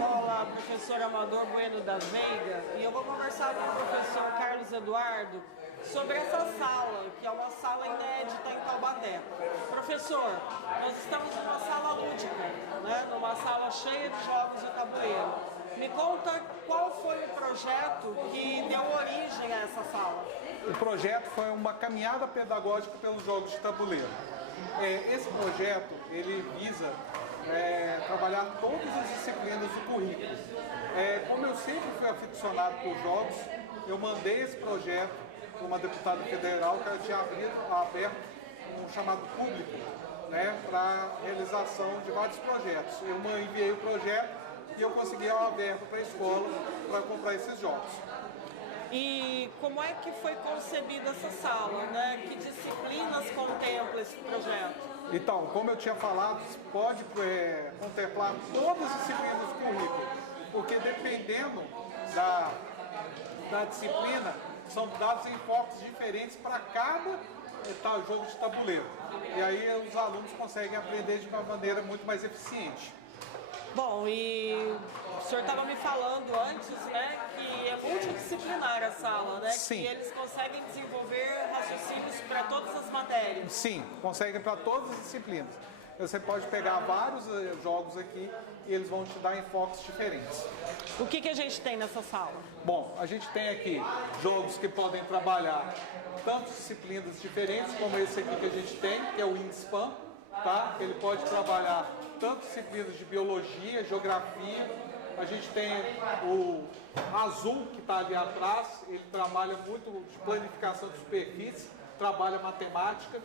escola Professor Amador Bueno da Veiga e eu vou conversar com o professor Carlos Eduardo sobre essa sala, que é uma sala inédita em Taubaté. Professor, nós estamos numa sala lúdica, né? Numa sala cheia de jogos de tabuleiro. Me conta qual foi o projeto que deu origem a essa sala. O projeto foi uma caminhada pedagógica pelos jogos de tabuleiro. Esse projeto ele visa trabalhar todas as disciplinas do currículo. Como eu sempre fui aficionado por jogos, eu mandei esse projeto para uma deputada federal que ela tinha aberto um chamado público, né, para a realização de vários projetos. Eu enviei o projeto e eu consegui a aberto para a escola para comprar esses jogos. E como é que foi concebida essa sala, né? Que disciplinas contempla esse projeto? Então, como eu tinha falado, pode contemplar todas as disciplinas do currículo, porque dependendo da disciplina, são dados enfoques diferentes para cada jogo de tabuleiro. E aí os alunos conseguem aprender de uma maneira muito mais eficiente. Bom, e o senhor estava me falando antes, né, que é multidisciplinar a sala, né? Sim. Que eles conseguem desenvolver raciocínios para todas as matérias. Sim, conseguem para todas as disciplinas. Você pode pegar vários jogos aqui e eles vão te dar enfoques diferentes. O que a gente tem nessa sala? Bom, a gente tem aqui jogos que podem trabalhar tantas disciplinas diferentes, como esse aqui que a gente tem, que é o Wingspan, tá? Ele pode trabalhar tanto disciplinas de biologia, geografia. A gente tem o azul que está ali atrás, ele trabalha muito de planificação de superfície, trabalha matemática.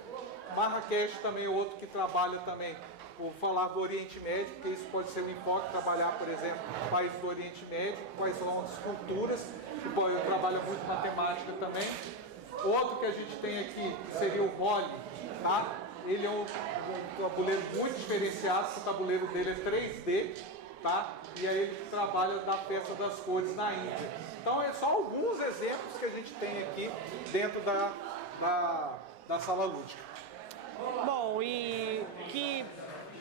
Marrakech também é outro que trabalha também, vou falar do Oriente Médio, porque isso pode ser um enfoque, trabalhar, por exemplo, países do Oriente Médio, quais são as culturas, que trabalha muito matemática também. Outro que a gente tem aqui seria o Moli, tá? Ele é um tabuleiro muito diferenciado, o tabuleiro dele é 3D, tá? E aí ele trabalha da festa das cores na Índia. Então é só alguns exemplos que a gente tem aqui dentro da sala lúdica. Bom, e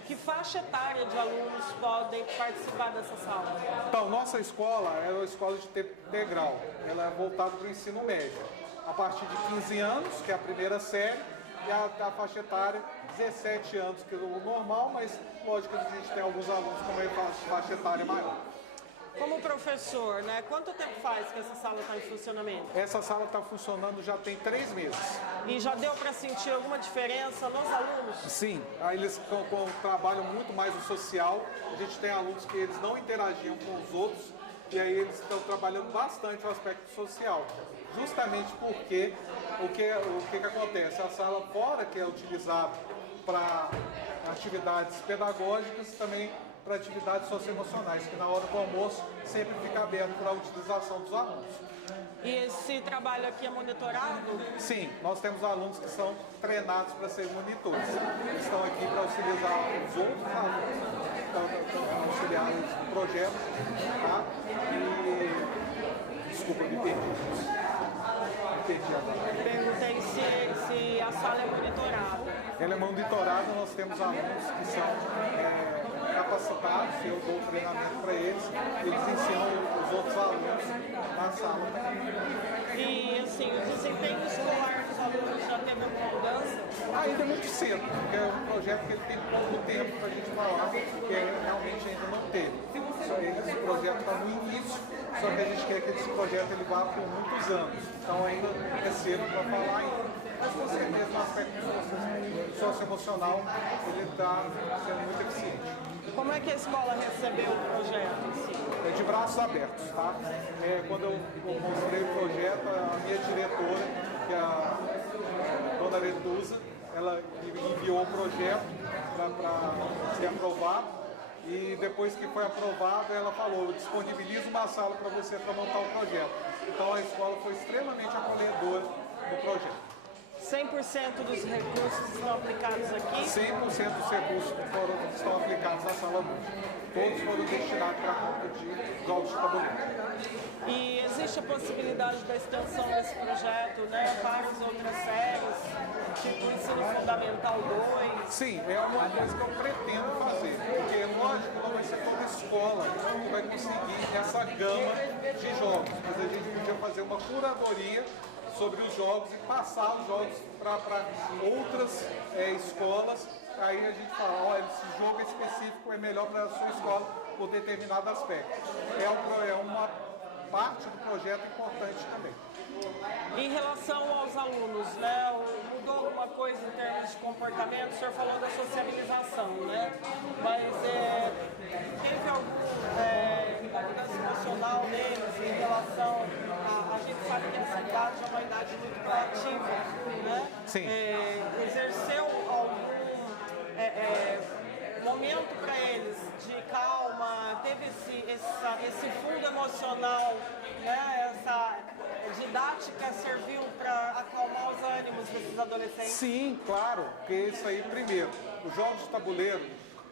que faixa etária de alunos podem participar dessa sala? Então, nossa escola é uma escola de tempo integral, ela é voltada para o ensino médio. A partir de 15 anos, que é a primeira série, e a faixa etária 17 anos, que é o normal, mas lógico que a gente tem alguns alunos com uma faixa etária maior. Como professor, né? Quanto tempo faz que essa sala está em funcionamento? Essa sala está funcionando já tem 3 meses. E já deu para sentir alguma diferença nos alunos? Sim, aí eles trabalham muito mais o social. A gente tem alunos que eles não interagiam com os outros, e aí eles estão trabalhando bastante o aspecto social. Justamente porque o que acontece? A sala fora que é utilizada para atividades pedagógicas, também para atividades socioemocionais, que na hora do almoço sempre fica aberto para a utilização dos alunos. E esse trabalho aqui é monitorado? Sim, nós temos alunos que são treinados para serem monitores. Eles estão aqui para auxiliar os outros alunos, para auxiliar no projeto. Tá? E... Desculpa, me perdi agora. Perguntei se a sala é monitorada. Ela é monitorada, nós temos alunos que são capacitados, eu dou treinamento para eles ensinam os outros alunos na sala também. E assim, o desempenho escolar dos alunos já teve alguma mudança? Ainda é muito cedo, porque é um projeto que ele tem pouco tempo para a gente falar, porque realmente ainda não teve. Esse projeto está no início, só que a gente quer que esse projeto ele vá por muitos anos, então ainda é cedo para falar ainda. Mas com certeza no aspecto socioemocional ele está sendo muito eficiente. Como é que a escola recebeu o projeto em si? De braços abertos, tá? Quando eu mostrei o projeto, a minha diretora, que é a dona Aretusa, ela enviou o projeto para ser aprovado. E depois que foi aprovado, ela falou, disponibiliza uma sala para você para montar o projeto. Então a escola foi extremamente acolhedora do projeto. 100% dos recursos estão aplicados aqui? 100% dos recursos que estão aplicados na sala lúdica. Todos foram destinados para a compra de jogos de tabuleiro. E existe a possibilidade da extensão desse projeto, né, para as outras séries, tipo Ensino Fundamental 2? Sim, é uma coisa que eu pretendo fazer, porque lógico não vai ser toda escola que vai conseguir essa gama de jogos, mas a gente podia fazer uma curadoria sobre os jogos e passar os jogos para outras escolas. Aí a gente fala, olha, esse jogo específico é melhor para a sua escola por determinado aspecto. É uma parte do projeto importante também. Em relação aos alunos, né, mudou alguma coisa em termos de comportamento? O senhor falou da sociabilização, né? Mas teve alguma mudança emocional neles em relação a gente sabe que essa idade é uma idade muito proativa, né? Sim. Exerceu algum momento para eles de calma, teve esse fundo emocional, né? Essa didática serviu para acalmar os ânimos desses adolescentes? Sim, claro, porque isso aí, primeiro, os jogos de tabuleiro,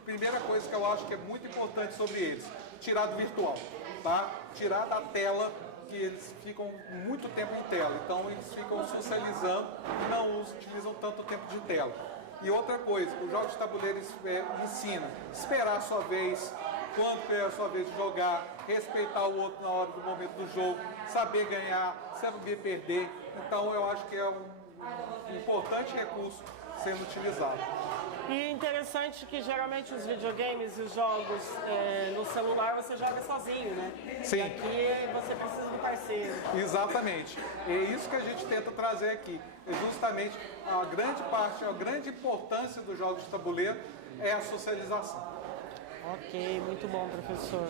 primeira coisa que eu acho que é muito importante sobre eles, tirar do virtual, tá? Tirar da tela, que eles ficam muito tempo em tela, então eles ficam socializando e não utilizam tanto tempo de tela. E outra coisa, os jogos de tabuleiro ensinam a esperar a sua vez, quando é a sua vez de jogar, respeitar o outro na hora do momento do jogo, saber ganhar, saber perder. Então eu acho que é um importante recurso sendo utilizado. E interessante que geralmente os videogames e os jogos no celular você joga sozinho, né? Sim. E aqui você precisa de parceiro. Exatamente. É isso que a gente tenta trazer aqui. É justamente a grande importância dos jogos de tabuleiro é a socialização. Ok, muito bom, professor.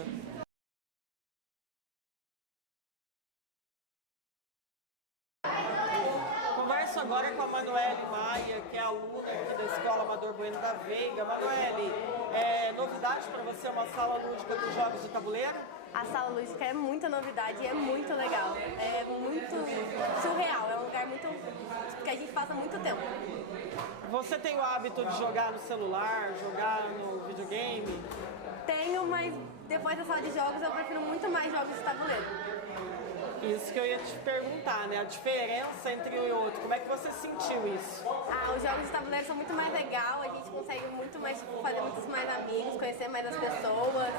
Converso agora com a Manoele Maia, que é aluna aqui da Escola Amador Bueno da Veiga. Manoele, novidade para você uma sala lúdica dos jogos de tabuleiro? A sala lúdica é muita novidade e é muito legal. É muito surreal, é um lugar que a gente passa muito tempo. Você tem o hábito de jogar no celular, jogar no videogame? Tenho, mas depois da sala de jogos eu prefiro muito mais jogos de tabuleiro. Isso que eu ia te perguntar, né? A diferença entre um e outro. Como é que você sentiu isso? Os jogos de tabuleiro são muito mais legal, a gente consegue muito mais fazer muitos mais amigos, conhecer mais as pessoas.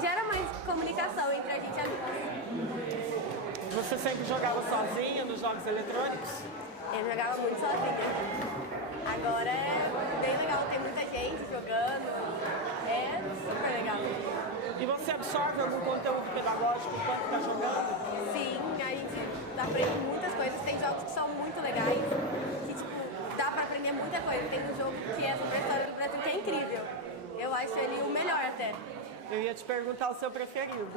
Gera mais comunicação entre a gente e amigos. Você sempre jogava sozinha nos jogos eletrônicos? Eu jogava muito sozinha. Agora é bem legal, tem muita gente jogando. É super legal. E você absorve algum conteúdo pedagógico enquanto está jogando? Sim, a gente aprende muitas coisas. Tem jogos que são muito legais, que tipo, dá pra aprender muita coisa. Tem um jogo que é sobre a história do Brasil que é incrível. Eu acho ele o melhor até. Eu ia te perguntar o seu preferido.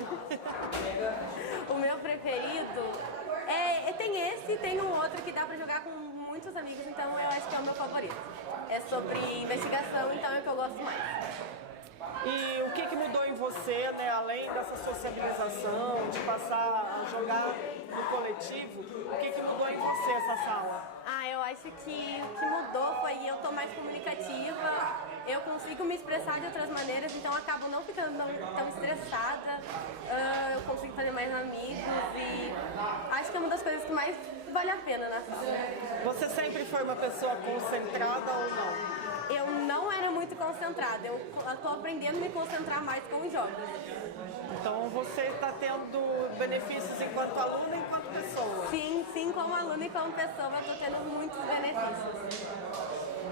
O meu preferido tem esse e tem um outro que dá pra jogar com muitos amigos, então eu acho que é o meu favorito. É sobre investigação, então é o que eu gosto mais. E o que mudou em você, né, além dessa sociabilização, de passar a jogar no coletivo, o que mudou em você essa sala? Eu acho que o que mudou foi eu tô mais comunicativa, eu consigo me expressar de outras maneiras, então eu acabo não ficando tão estressada, eu consigo fazer mais amigos e acho que é uma das coisas que mais vale a pena na sala. Você sempre foi uma pessoa concentrada ou não? Eu não era muito concentrada, eu tô aprendendo a me concentrar mais com os jogos. Então você está tendo benefícios enquanto aluna e enquanto pessoa? Sim, como aluna e como pessoa eu tô tendo muitos benefícios.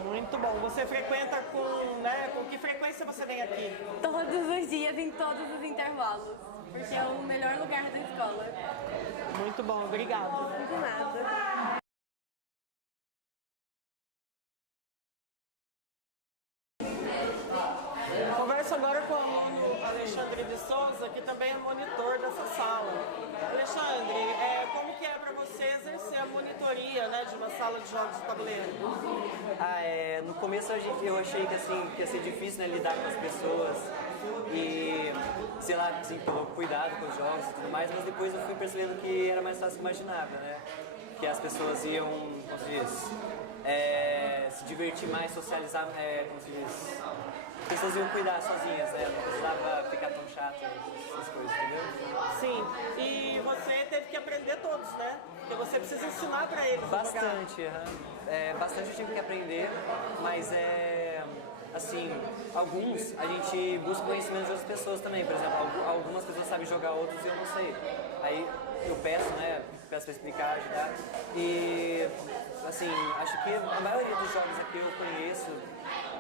Muito bom. Você frequenta com que frequência você vem aqui? Todos os dias, em todos os intervalos, porque é o melhor lugar da escola. Muito bom, obrigado. De nada. Converso agora com o aluno Alexandre de Souza, que também é monitor dessa sala. Alexandre, como que é para você exercer a monitoria, né, de uma sala de jogos de tabuleiro? No começo eu achei que ia ser difícil, né, lidar com as pessoas e, sei lá, assim, pelo cuidado com os jogos e tudo mais, mas depois eu fui percebendo que era mais fácil que imaginava, né? Que as pessoas iam, como se diz, se divertir mais, socializar, como se diz, pessoas iam cuidar sozinhas, né? Não precisava ficar tão chato, essas coisas, entendeu? Sim, e você teve que aprender todos, né? Porque você precisa ensinar pra eles a jogar. Bastante, bastante eu tive que aprender, mas assim, alguns a gente busca conhecimento de outras pessoas também. Por exemplo, algumas pessoas sabem jogar, outros e eu não sei. Aí eu peço, né? Peço pra explicar, ajudar. E assim, acho que a maioria dos jogos aqui eu conheço,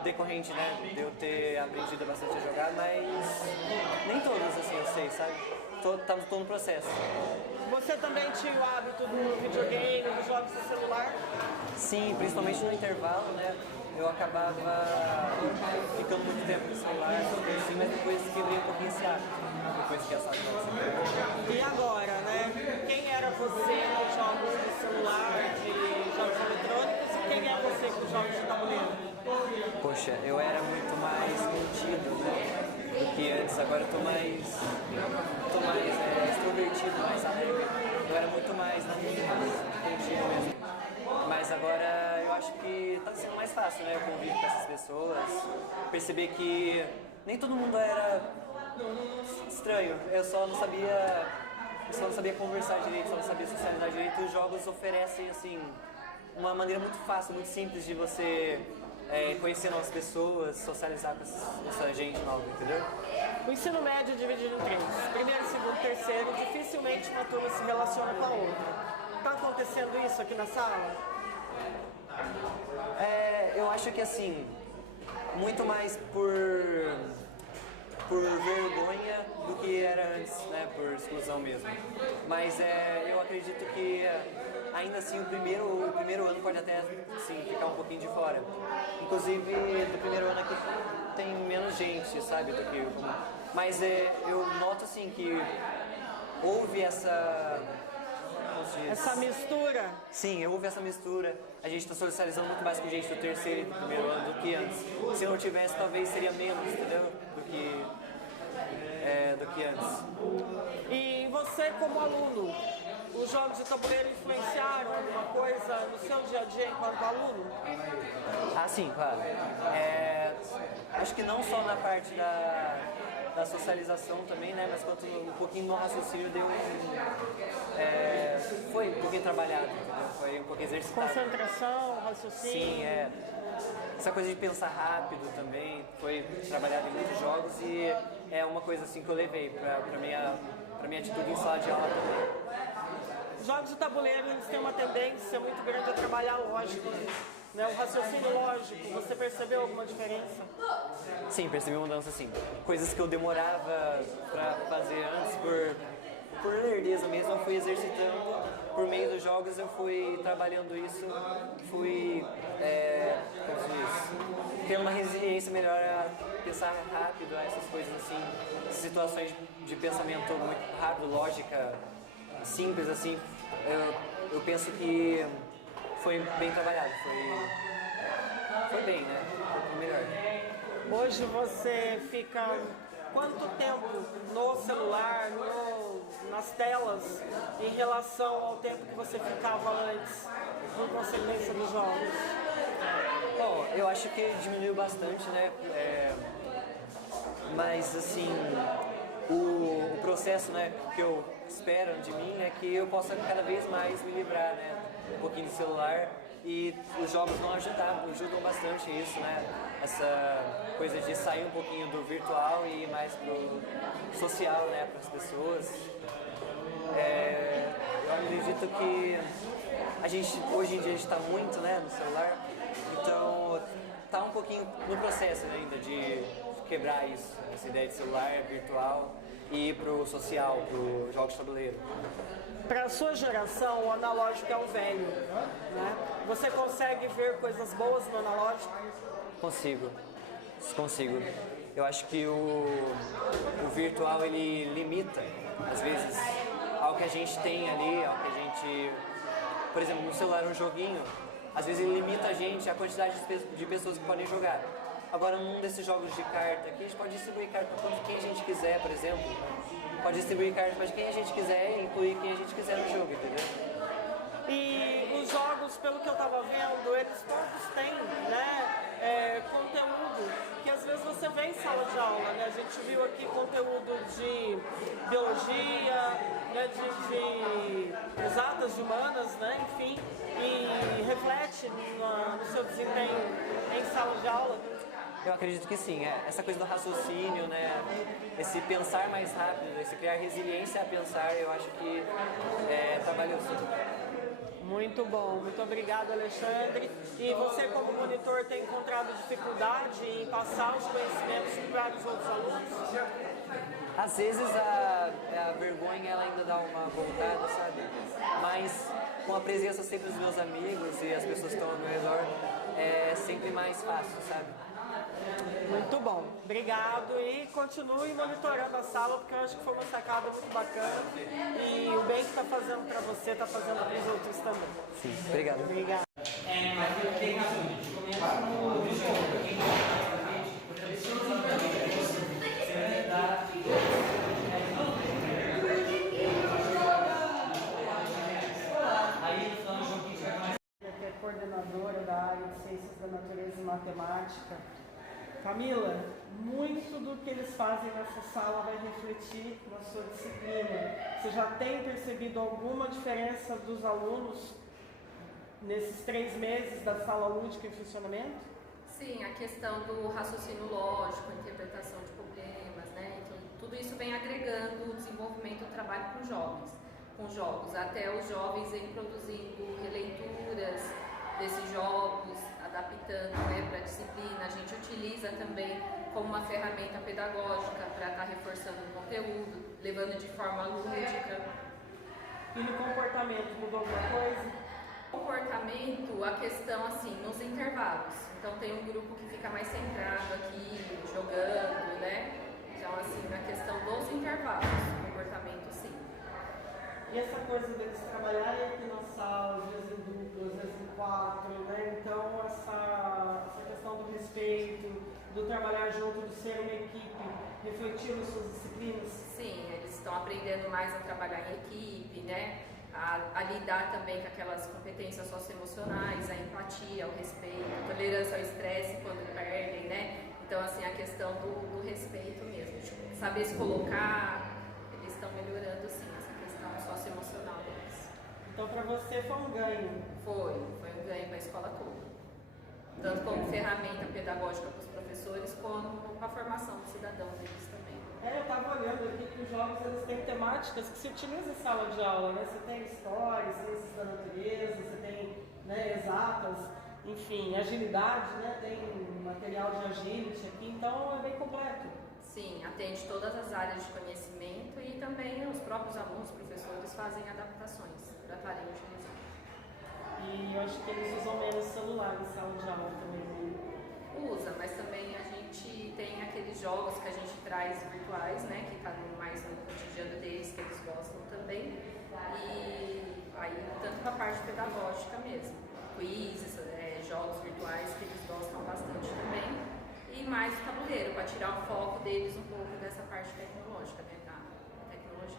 decorrente, né, de eu ter aprendido bastante a jogar, mas nem todos assim eu sei, sabe? Tô no processo. Você também tinha o hábito do videogame, dos jogos de celular? Sim, principalmente no intervalo, né? Eu acabava ficando muito tempo no celular, assim, mas depois quebrei um pouquinho esse hábito, depois que essa E agora, né? Quem era você nos jogos de celular, de jogos eletrônicos, e quem é você com os jogos de tabuleiro? Poxa, eu era muito mais contido, né, do que antes. Agora eu tô mais extrovertido, mais alegre. Eu era muito mais na minha, mais contido mesmo. Mas agora eu acho que tá sendo mais fácil, né? Eu convivo com essas pessoas, perceber que nem todo mundo era estranho. Eu só não sabia conversar direito, só não sabia socializar direito. Os jogos oferecem, assim, uma maneira muito fácil, muito simples de você conhecer novas pessoas, socializar com essa gente nova, entendeu? O ensino médio é dividido em três. Primeiro, segundo, terceiro, dificilmente uma turma se relaciona com a outra. Tá acontecendo isso aqui na sala? Eu acho que assim, muito mais por vergonha do que era antes, né, por exclusão mesmo. Mas eu acredito que ainda assim o primeiro ano pode até assim, ficar um pouquinho de fora. Inclusive do primeiro ano aqui tem menos gente, sabe, do que mas eu noto assim que houve essa mistura? Sim, houve essa mistura. A gente está socializando muito mais com gente do terceiro e do primeiro ano do que antes. Se eu não tivesse, talvez seria menos, entendeu? Do que antes. E você como aluno, os jogos de tabuleiro influenciaram alguma coisa no seu dia a dia enquanto aluno? Ah, sim, claro. Acho que não só na parte da socialização também, né? Mas quanto um pouquinho no raciocínio foi um pouquinho trabalhado, entendeu? Foi um pouquinho exercitado. Concentração, raciocínio. Sim, essa coisa de pensar rápido também foi trabalhado em muitos jogos e é uma coisa assim que eu levei pra minha atitude em sala de aula também. Os jogos de tabuleiro eles têm uma tendência muito grande a trabalhar lógica, né? O raciocínio lógico, você percebeu alguma diferença? Sim, percebi uma mudança sim. Coisas que eu demorava pra fazer antes por lerdeza mesmo, eu fui exercitando. Por meio dos jogos eu fui trabalhando isso, fui como se diz, tendo uma resiliência melhor a pensar rápido, a essas coisas assim, situações de pensamento muito rápido, lógica simples assim, eu penso que foi bem trabalhado, foi bem, né? Foi melhor. Hoje você fica quanto tempo no celular, nas telas, em relação ao tempo que você ficava antes, por consequência dos jogos? Bom, eu acho que diminuiu bastante, né? Mas assim, o processo, né, que eu espero de mim é que eu possa cada vez mais me livrar, né, um pouquinho do celular, e os jogos não ajudam bastante isso, né? Essa coisa de sair um pouquinho do virtual e ir mais pro social, né, para as pessoas. Eu acredito que hoje em dia a gente está muito, né, no celular, então tá um pouquinho no processo, né, ainda de quebrar isso, essa ideia de celular virtual e ir pro social, pro jogos de tabuleiro. Para a sua geração, o analógico é o velho, né? Você consegue ver coisas boas no analógico? Consigo. Eu acho que o virtual ele limita, às vezes, ao que a gente tem ali, ao que a gente... Por exemplo, no celular um joguinho, às vezes ele limita a gente, a quantidade de pessoas que podem jogar. Agora, num desses jogos de carta aqui, a gente pode distribuir carta para quem a gente quiser, por exemplo. Pode distribuir cartas para quem a gente quiser e incluir quem a gente quiser no jogo, entendeu? E os jogos, pelo que eu estava vendo, eles todos têm, né, conteúdo que às vezes você vê em sala de aula, né? A gente viu aqui conteúdo de biologia, né, de exatas, de humanas, né, enfim, e reflete no seu desempenho em sala de aula. Eu acredito que sim, essa coisa do raciocínio, né? Esse pensar mais rápido, esse criar resiliência a pensar, eu acho que é trabalhoso. Muito bom, muito obrigado, Alexandre. E você, como monitor, tem encontrado dificuldade em passar os conhecimentos para os outros alunos? Às vezes a vergonha ela ainda dá uma voltada, sabe? Mas com a presença sempre dos meus amigos e as pessoas que estão ao meu redor, é sempre mais fácil, sabe? Muito bom, obrigado e continue monitorando a sala, porque eu acho que foi uma sacada muito bacana e o bem que está fazendo para você, está fazendo para os outros também. Sim, obrigado. Obrigado. Que é coordenadora da área de Ciências da Natureza e Matemática. Camila, muito do que eles fazem nessa sala vai refletir na sua disciplina. Você já tem percebido alguma diferença dos alunos nesses 3 meses da sala lúdica em funcionamento? Sim, a questão do raciocínio lógico, interpretação de problemas, né? Então, tudo isso vem agregando o desenvolvimento do trabalho com jogos. Até os jovens vêm produzindo releituras desses jogos, adaptando, né, para a disciplina. A gente utiliza também como uma ferramenta pedagógica para estar reforçando o conteúdo, levando de forma lúdica. E no comportamento mudou alguma coisa? Comportamento, a questão assim, nos intervalos. Então tem um grupo que fica mais centrado aqui, jogando, né? Então assim, na questão dos intervalos, comportamento sim. E essa coisa deles trabalharem aqui na sala, às vezes em dupla, às vezes em 4, né? Então essa questão do respeito, do trabalhar junto, do ser uma equipe, refletir nas suas disciplinas? Sim, eles estão aprendendo mais a trabalhar em equipe, né? A lidar também com aquelas competências socioemocionais, a empatia, o respeito, a tolerância ao estresse quando perdem, né? Então, assim, a questão do respeito mesmo, tipo, saber se colocar, eles estão melhorando, sim, essa questão socioemocional deles. Então, para você foi um ganho? Foi um ganho para a escola toda. Tanto como ferramenta pedagógica para os professores, como para a formação do cidadão deles também. Eu estava olhando aqui que os jogos eles têm temáticas que se utilizam em sala de aula, né? Você tem história, ciências da natureza, você tem, né, exatas, enfim, agilidade, né? Tem material de agility aqui, então é bem completo. Sim, atende todas as áreas de conhecimento e também os próprios alunos, professores, fazem adaptações para estarem utilizando. E eu acho que eles usam menos celular em sala de aula também. Usa, mas também a gente tem aqueles jogos que a gente traz virtuais, né, que está mais no cotidiano deles, que eles gostam também. E aí, tanto para a parte pedagógica mesmo, quizzes, jogos virtuais que eles gostam bastante também. E mais o tabuleiro, para tirar o foco deles um pouco dessa parte tecnológica, né, da tecnologia.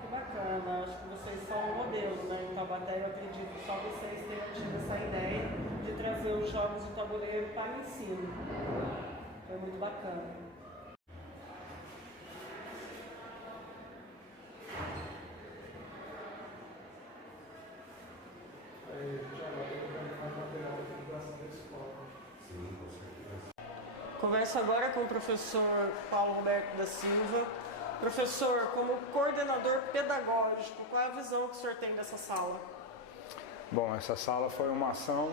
Que bacana, acho que vocês são um modelo, né? Em Taubaté, eu acredito que só vocês tenham tido essa ideia de trazer os jogos de tabuleiro para o ensino. Foi muito bacana. Converso agora com o professor Paulo Roberto da Silva. Professor, como coordenador pedagógico, qual é a visão que o senhor tem dessa sala? Bom, essa sala foi uma ação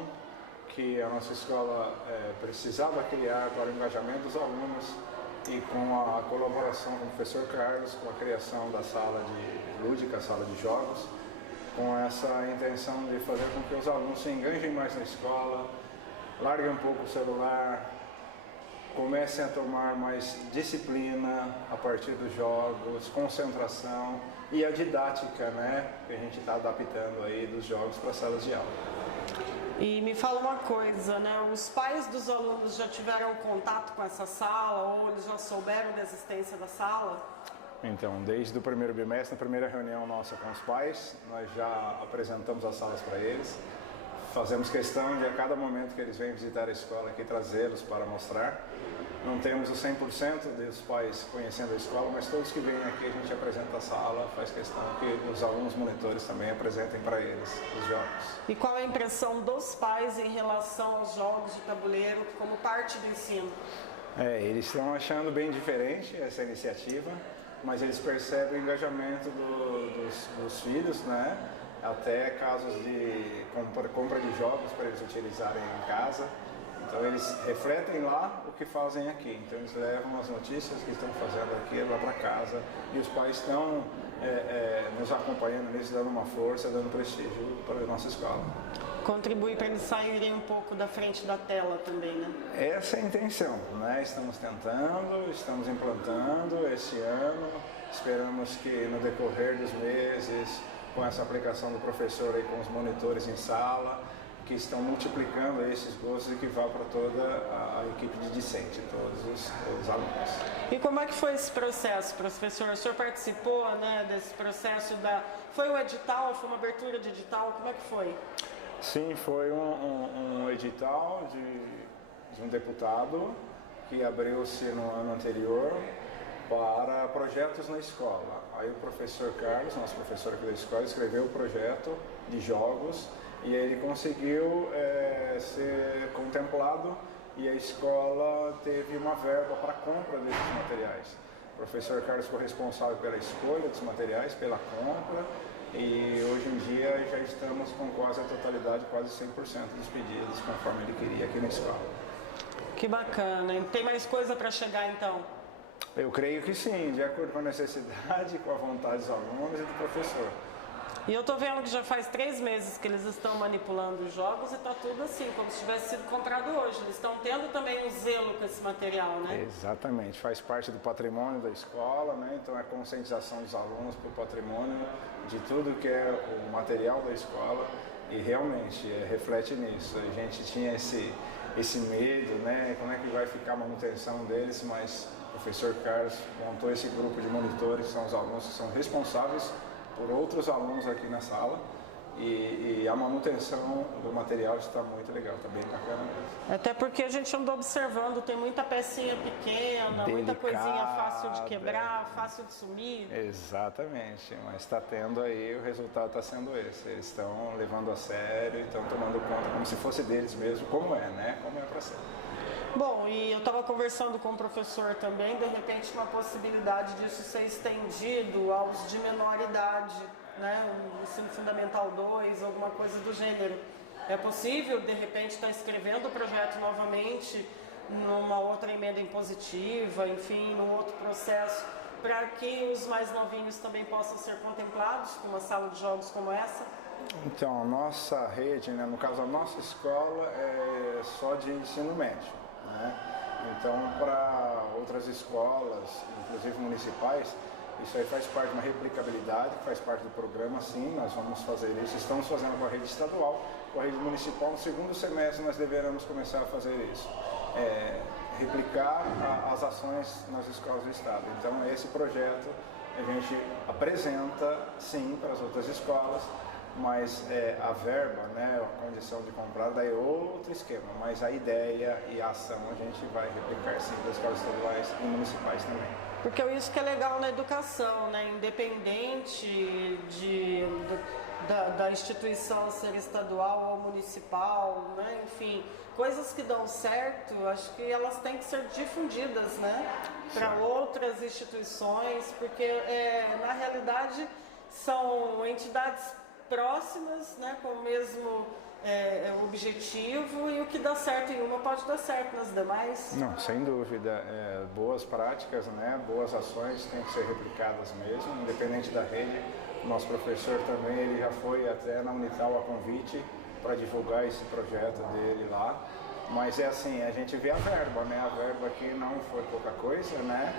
que a nossa escola precisava criar para o engajamento dos alunos e com a colaboração com o professor Carlos, com a criação da sala de lúdica, sala de jogos, com essa intenção de fazer com que os alunos se engajem mais na escola, larguem um pouco o celular, comecem a tomar mais disciplina a partir dos jogos, concentração e a didática, né, que a gente está adaptando aí dos jogos para as salas de aula. E me fala uma coisa, né, os pais dos alunos já tiveram contato com essa sala ou eles já souberam da existência da sala? Então, desde o primeiro bimestre, na primeira reunião nossa com os pais, nós já apresentamos as salas para eles. Fazemos questão de, a cada momento que eles vêm visitar a escola aqui, trazê-los para mostrar. Não temos o 100% dos pais conhecendo a escola, mas todos que vêm aqui a gente apresenta a sala, faz questão que os alunos monitores também apresentem para eles os jogos. E qual é a impressão dos pais em relação aos jogos de tabuleiro como parte do ensino? Eles estão achando bem diferente essa iniciativa, mas eles percebem o engajamento dos filhos, né? Até casos de compra de jogos para eles utilizarem em casa. Então eles refletem lá o que fazem aqui. Então eles levam as notícias que estão fazendo aqui lá para casa e os pais estão nos acompanhando nisso, dando uma força, dando prestígio para a nossa escola. Contribui para eles saírem um pouco da frente da tela também, né? Essa é a intenção, né? Estamos tentando, estamos implantando esse ano. Esperamos que no decorrer dos meses, com essa aplicação do professor aí com os monitores em sala, que estão multiplicando esses gostos e que vá para toda a equipe de discente, todos os alunos. E como é que foi esse processo, professor? O senhor participou, né, desse processo Foi um edital, foi uma abertura de edital, como é que foi? Sim, foi um edital de um deputado que abriu-se no ano anterior para projetos na escola. Aí o professor Carlos, nosso professor aqui da escola, escreveu o projeto de jogos e ele conseguiu ser contemplado e a escola teve uma verba para a compra desses materiais. O professor Carlos foi responsável pela escolha dos materiais, pela compra, e hoje em dia já estamos com quase a totalidade, quase 100% dos pedidos, conforme ele queria aqui na escola. Que bacana. Tem mais coisa para chegar então? Eu creio que sim, de acordo com a necessidade, com a vontade dos alunos e do professor. E eu tô vendo que já faz 3 meses que eles estão manipulando os jogos e tá tudo assim, como se tivesse sido comprado hoje. Eles estão tendo também um zelo com esse material, né? Exatamente, faz parte do patrimônio da escola, né? Então é a conscientização dos alunos para o patrimônio de tudo que é o material da escola e realmente reflete nisso. A gente tinha esse medo, né? Como é que vai ficar a manutenção deles, mas o professor Carlos montou esse grupo de monitores, que são os alunos que são responsáveis por outros alunos aqui na sala e a manutenção do material está muito legal, está bem bacana mesmo. Até porque a gente andou observando, tem muita pecinha pequena, Delicada, muita coisinha fácil de quebrar, fácil de sumir. Exatamente, mas está tendo aí, o resultado está sendo esse. Eles estão levando a sério e estão tomando conta como se fosse deles mesmo, como é, né? Como é para ser. Bom, e eu estava conversando com o professor também, de repente uma possibilidade disso ser estendido aos de menor idade, né? Um ensino fundamental 2, alguma coisa do gênero. É possível, de repente, estar escrevendo o projeto novamente numa outra emenda impositiva, enfim, num outro processo, para que os mais novinhos também possam ser contemplados com uma sala de jogos como essa? Então, a nossa rede, né, no caso a nossa escola, é só de ensino médio. Né? Então, para outras escolas, inclusive municipais, isso aí faz parte de uma replicabilidade, que faz parte do programa, sim, nós vamos fazer isso. Estamos fazendo com a rede estadual, com a rede municipal. No segundo semestre nós deveremos começar a fazer isso, replicar as ações nas escolas do estado. Então, esse projeto a gente apresenta, sim, para as outras escolas, mas a verba, né, a condição de comprar, daí é outro esquema, mas a ideia e a ação a gente vai replicar sim das escolas estaduais e municipais também. Porque isso que é legal na educação, né, independente da instituição ser estadual ou municipal, né, enfim, coisas que dão certo, acho que elas têm que ser difundidas, né, para outras instituições, porque na realidade são entidades próximas, né, com o mesmo objetivo, e o que dá certo em uma pode dar certo nas demais. Não, sem dúvida. Boas práticas, né, boas ações têm que ser replicadas mesmo, independente da rede. O nosso professor também, ele já foi até na Unital a convite para divulgar esse projeto dele lá. Mas é assim, a gente vê a verba, né, a verba aqui não foi pouca coisa, né,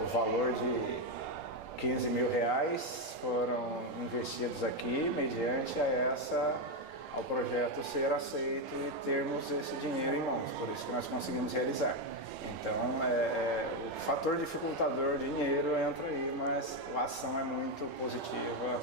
o valor de 15 mil reais foram investidos aqui mediante ao projeto ser aceito e termos esse dinheiro em mãos, por isso que nós conseguimos realizar. Então, o fator dificultador, dinheiro, entra aí, mas a ação é muito positiva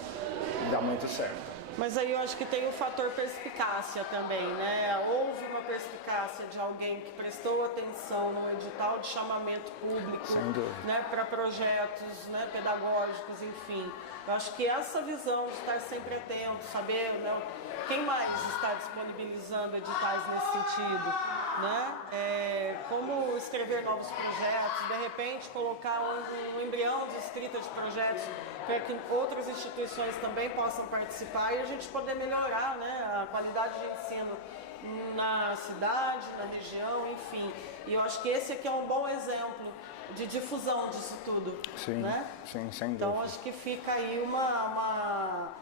e dá muito certo. Mas aí eu acho que tem o fator perspicácia também, né? Houve uma perspicácia de alguém que prestou atenção no edital de chamamento público, Sem dúvida. né, para projetos, né, pedagógicos, enfim. Eu acho que essa visão de estar sempre atento, saber, né, quem mais está disponibilizando editais nesse sentido, né? Como escrever novos projetos, de repente colocar um embrião de escrita de projetos para que outras instituições também possam participar e a gente poder melhorar, né, a qualidade de ensino na cidade, na região, enfim. E eu acho que esse aqui é um bom exemplo de difusão disso tudo. Sim, né? sim, sem dúvida. Então acho que fica aí uma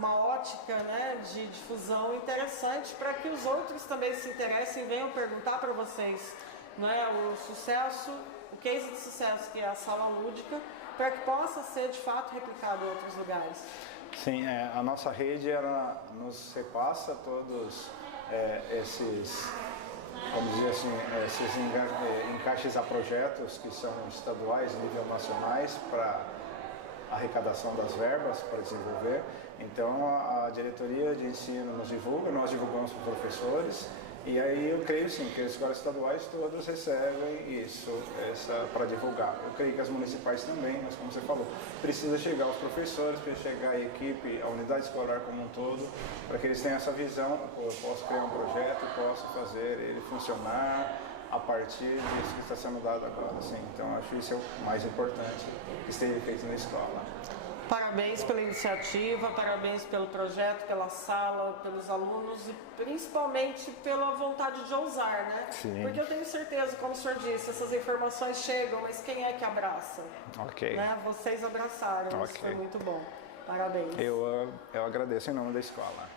ótica, né, de difusão interessante para que os outros também se interessem e venham perguntar para vocês, né, o sucesso, o case de sucesso que é a sala lúdica, para que possa ser de fato replicado em outros lugares. Sim, a nossa rede ela nos repassa todos esses, vamos dizer assim, esses encaixes a projetos que são estaduais, nível nacionais, para arrecadação das verbas para desenvolver. Então a diretoria de ensino nos divulga, nós divulgamos para os professores e aí eu creio sim que as escolas estaduais todas recebem isso para divulgar. Eu creio que as municipais também, mas como você falou, precisa chegar aos professores, precisa chegar a equipe, a unidade escolar como um todo, para que eles tenham essa visão, eu posso criar um projeto, posso fazer ele funcionar a partir disso que está sendo dado agora. Assim. Então acho isso é o mais importante que esteja feito na escola. Parabéns pela iniciativa, parabéns pelo projeto, pela sala, pelos alunos e principalmente pela vontade de ousar, né? Sim. Porque eu tenho certeza, como o senhor disse, essas informações chegam, mas quem é que abraça? Ok. Né? Vocês abraçaram, isso foi muito bom. Parabéns. Eu agradeço em nome da escola.